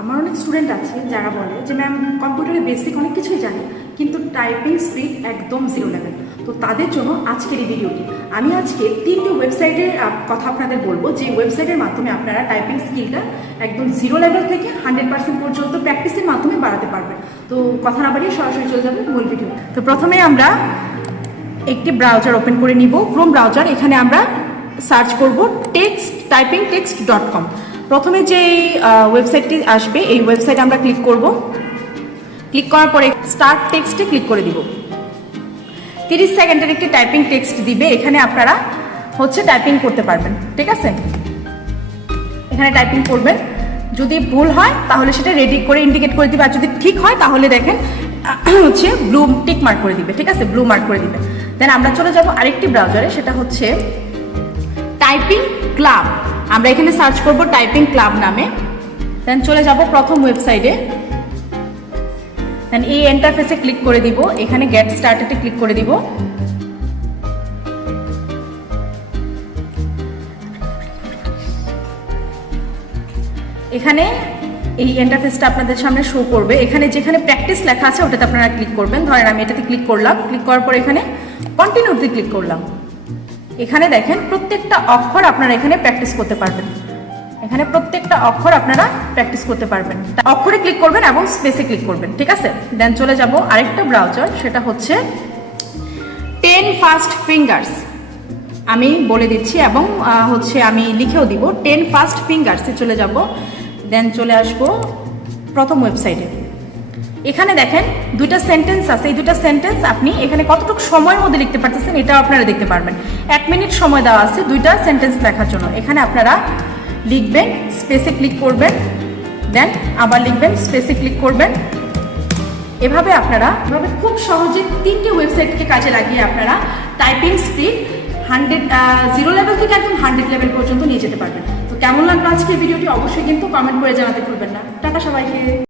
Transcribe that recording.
আমার অনেক স্টুডেন্ট আছে যারা বলে যে ম্যাম কম্পিউটারে বেসিক অনেক কিছুই জানে কিন্তু টাইপিং স্পিড একদম জিরো লেভেল। তো তাদের জন্য আজকের এই ভিডিওটি আমি আজকে 3টে ওয়েবসাইটের কথা আপনাদের বলবো, যে ওয়েবসাইটের মাধ্যমে আপনারা টাইপিং স্কিলটা একদম জিরো লেভেল থেকে 100% পর্যন্ত প্র্যাকটিসের মাধ্যমে বাড়াতে পারবেন। তো কথা না বাড়িয়ে সরাসরি চলে যাবে মূল ভিডিও। তো প্রথমে আমরা একটি ব্রাউজার ওপেন করে নিব, ক্রোম ব্রাউজার। এখানে আমরা সার্চ করব typingtext.com। প্রথমে যে ওয়েবসাইটটি আসবে এই ওয়েবসাইটে আমরা ক্লিক করব। ক্লিক করার পরে স্টার্ট টেক্সটে ক্লিক করে দিব। 30 সেকেন্ডের একটি টাইপিং টেক্সট দিবে, এখানে আপনারা টাইপিং করতে পারবেন। ঠিক আছে, এখানে টাইপিং করবেন। যদি ভুল হয় তাহলে সেটা রেডি করে ইন্ডিকেট করে দিবে, আর যদি ঠিক হয় তাহলে দেখেন ব্লু টিক মার্ক করে দিবে। ঠিক আছে, ব্লু মার্ক করে দিবে। দেন আমরা চলে যাব আরেকটি ব্রাউজারে, সেটা হচ্ছে টাইপিং ক্লাব। আমরা এখানে সার্চ করব টাইপিং ক্লাব নামে। দেন চলে যাব প্রথম ওয়েবসাইটে। দেন এই ইন্টারফেসে ক্লিক করে দিব, এখানে গেট স্টার্টেডে ক্লিক করে দিব। এখানে এই ইন্টারফেসটা আপনাদের সামনে শো করবে। এখানে যেখানে প্র্যাকটিস লেখা আছে ওটাতে আপনারা ক্লিক করবেন। ধরেন আমি এটাতে ক্লিক করলাম, ক্লিক করার পর এখানে কন্টিনিউতে ক্লিক করলাম। এখানে দেখেন প্রত্যেকটা অক্ষর আপনারা এখানে প্র্যাকটিস করতে পারবেন। এখানে প্রত্যেকটা অক্ষর আপনারা প্র্যাকটিস করতে পারবেন। অক্ষরে ক্লিক করবেন এবং স্পেসে ক্লিক করবেন। ঠিক আছে, দেন চলে যাব আরেকটা ব্রাউজার, সেটা হচ্ছে 10 ফাস্ট ফিঙ্গার্স। আমি বলে দিচ্ছি এবং আমি লিখেও দিব। 10 ফাস্ট ফিঙ্গার্সে চলে যাব। দেন চলে আসব প্রথম ওয়েবসাইটে। এখানে দেখেন দুইটা সেন্টেন্স আছে, এই দুইটা সেন্টেন্স আপনি এখানে কতটুকু সময়ের মধ্যে লিখতে পারতেছেন এটাও আপনারা দেখতে পারবেন। 1 মিনিট সময় দেওয়া আছে দুইটা সেন্টেন্স লেখার জন্য। এখানে আপনারা লিখবেন, স্পেসে ক্লিক করবেন, দেন আবার লিখবেন, স্পেসে ক্লিক করবেন। এভাবে আপনারা খুব সহজে 3টে ওয়েবসাইটকে কাজে লাগিয়ে আপনারা টাইপিং স্পিড 0 লেভেল থেকে একদম 100 লেভেল পর্যন্ত নিয়ে যেতে পারবেন। তো কেমন লাগলো আজকের ভিডিওটি অবশ্যই কিন্তু কমেন্ট করে জানাতে ভুলবেন না। টাটা সবাইকে।